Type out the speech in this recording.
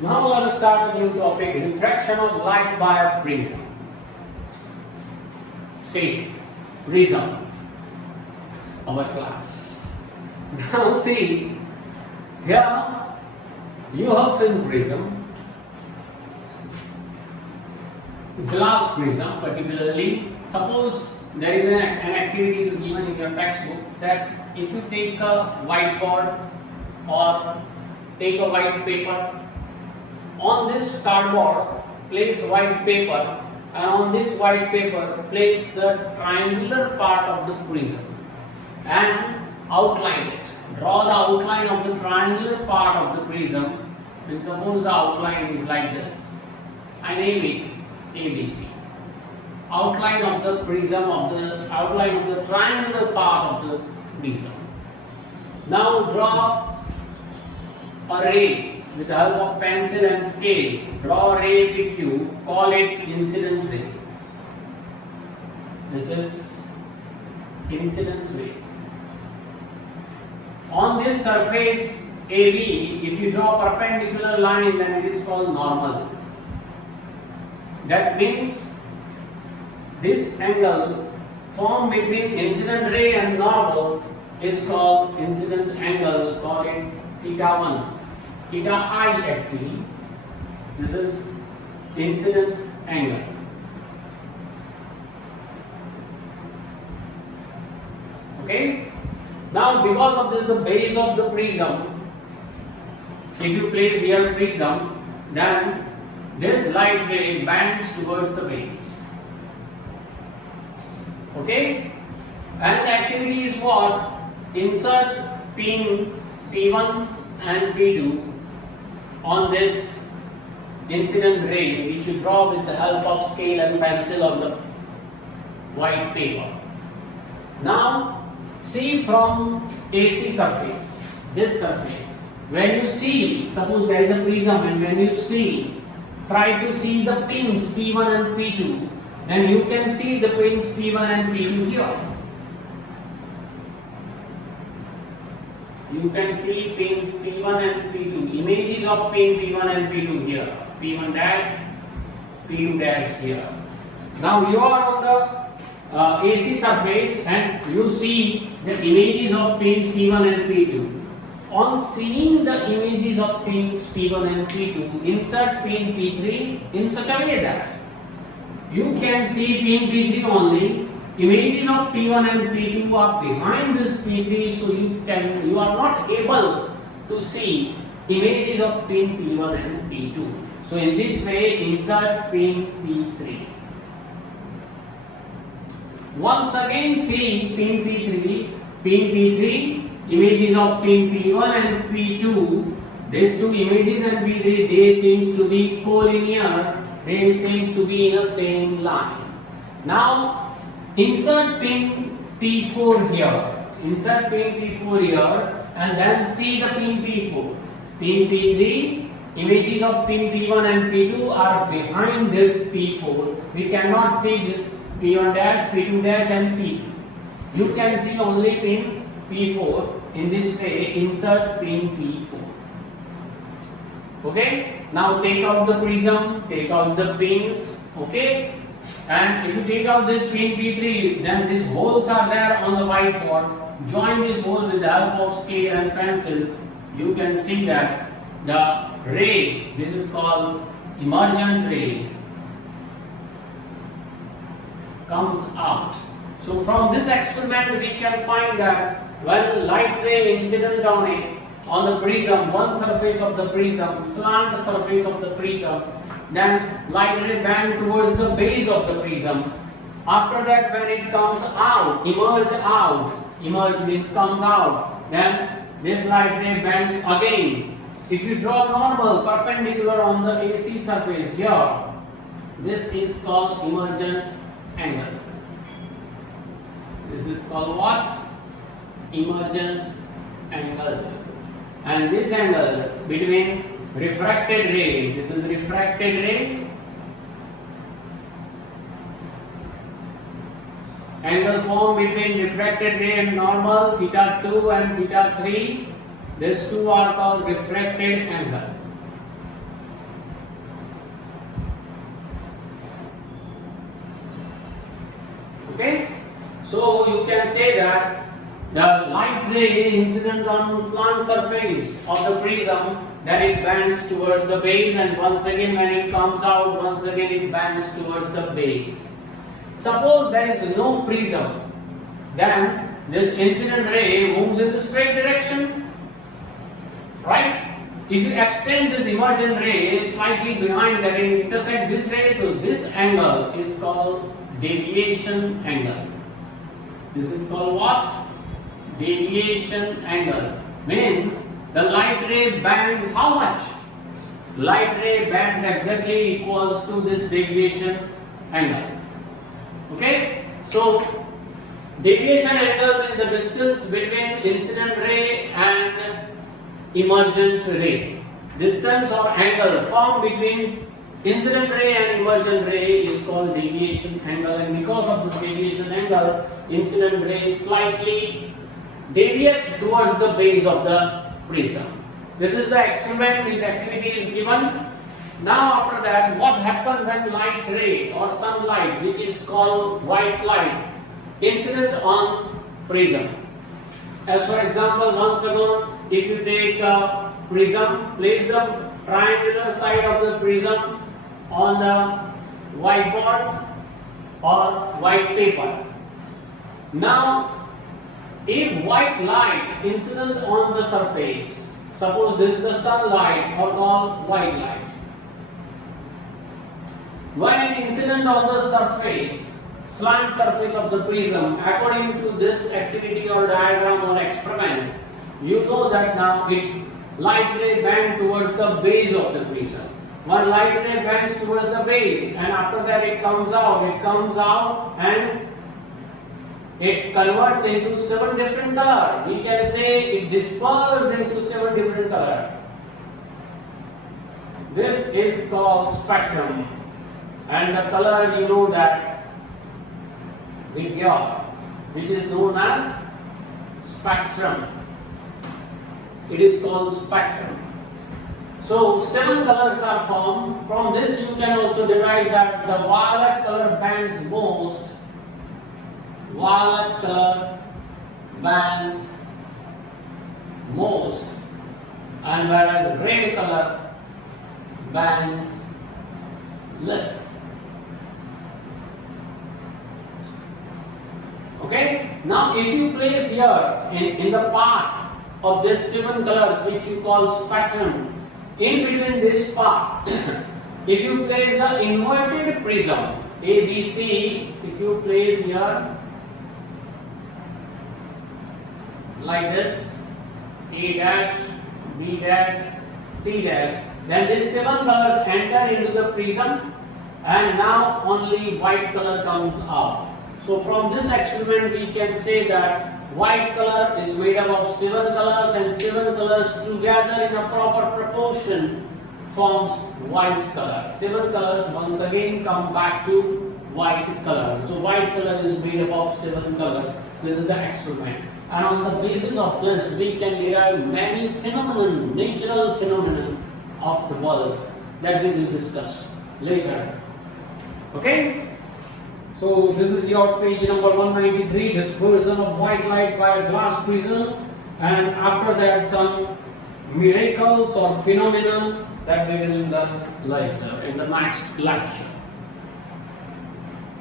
Now let us start a new topic, refraction of light by a prism. See, prism, our class. Now see, here you have seen prism, glass prism particularly. Suppose there is an activity is given in your textbook that if you take a whiteboard or take a white paper, on this cardboard place white paper, and on this white paper place the triangular part of the prism and outline it. Draw the outline of the triangular part of the prism, and suppose the outline is like this. I name it ABC. Outline of the prism outline of the triangular part of the prism. Now draw a ray with the help of pencil and scale. Draw a ray PQ, call it incident ray. This is incident ray. On this surface AB, if you draw a perpendicular line, then it is called normal. That means this angle formed between incident ray and normal is called incident angle, call it theta 1. Theta I actually. This is incident angle. Okay? Now because of this, the base of the prism, if you place here prism, then this light ray bends towards the base. Okay? And the activity is what? Insert pin P1 and P2 on this incident ray, which you draw with the help of scale and pencil on the white paper. Now see from AC surface, this surface, when you see, suppose there is a prism, and when you see, try to see the pins P1 and P2, then you can see the pins P1 and P2 here. You can see pins P1 and P2, images of pin P1 and P2 here, P1 dash, P2 dash here. Now you are on the AC surface and you see the images of pins P1 and P2. On seeing the images of pins P1 and P2, insert pin P3 in such a way that you can see pin P3 only. Images of P1 and P2 are behind this P3, so you are not able to see images of pin P1 and P2. So in this way, insert pin P3. Once again see pin P3, images of pin P1 and P2. These two images and P3, they seems to be collinear. They seems to be in the same line. Now insert pin P4 here. Insert pin P4 here and then see the pin P4. Pin P3, images of pin P1 and P2 are behind this P4. We cannot see this P1 dash, P2 dash and P3. You can see only pin P4. In this way, insert pin P4. Okay? Now take out the prism, take out the pins. Okay? And if you take out this pin P3, then these holes are there on the whiteboard. Join this hole with the help of scale and pencil. You can see that the ray, this is called emergent ray, comes out. So from this experiment we can find that when light ray incident on the prism, one surface of the prism, slant surface of the prism, then light ray bend towards the base of the prism. After that, when it comes out, emerge means comes out, then this light ray bends again. If you draw normal perpendicular on the AC surface here, this is called emergent angle. This is called what? Emergent angle. And this angle between refracted ray, this is refracted ray, angle formed between refracted ray and normal, theta 2 and theta 3, these two are called refracted angle. So you can say that the light ray incident on slant surface of the prism, then it bends towards the base, and once again when it comes out, once again it bends towards the base. Suppose there is no prism, then this incident ray moves in the straight direction, right? If you extend this emergent ray slightly behind that and intersect this ray, to this angle is called deviation angle. This is called what? Deviation angle. Means the light ray bends how much? Light ray bends exactly equals to this deviation angle. Okay? So deviation angle is the distance between incident ray and emergent ray. Distance or angle formed between incident ray and emergent ray is called deviation angle, and because of this deviation angle, incident ray slightly deviates towards the base of the prism. This is the experiment which activity is given. Now after that, what happens when light ray or sunlight, which is called white light, incident on prism? As for example, once again, if you take a prism, place the triangular side of the prism on the whiteboard or white paper. Now, if white light incident on the surface, suppose this is the sunlight or called white light. When an incident on the surface, slant surface of the prism, according to this activity or diagram or experiment, you know that now light ray bends towards the base of the prism. When light ray bends towards the base, and after that it comes out and it converts into 7 different colors. We can say it disperses into 7 different colors. This is called spectrum, and the color you know that Vidya, which is known as spectrum. It is called spectrum. So 7 colors are formed. From this you can also derive that the violet color bends most. Violet color bends most, and whereas red color bends least. Okay. Now if you place here in the path of this 7 colors which you call spectrum, in between this part, if you place the inverted prism ABC, if you place here like this, A dash, B dash, C dash, then these 7 colors enter into the prism, and now only white color comes out. So from this experiment we can say that white color is made up of 7 colors, and 7 colors together in a proper proportion forms white color. 7 colors once again come back to white color. So white color is made up of 7 colors. This is the experiment. And on the basis of this, we can derive many natural phenomenon of the world that we will discuss later. Okay? So this is your page number 193, dispersion of white light by a glass prism, and after that some miracles or phenomenon that we will learn later in the next lecture.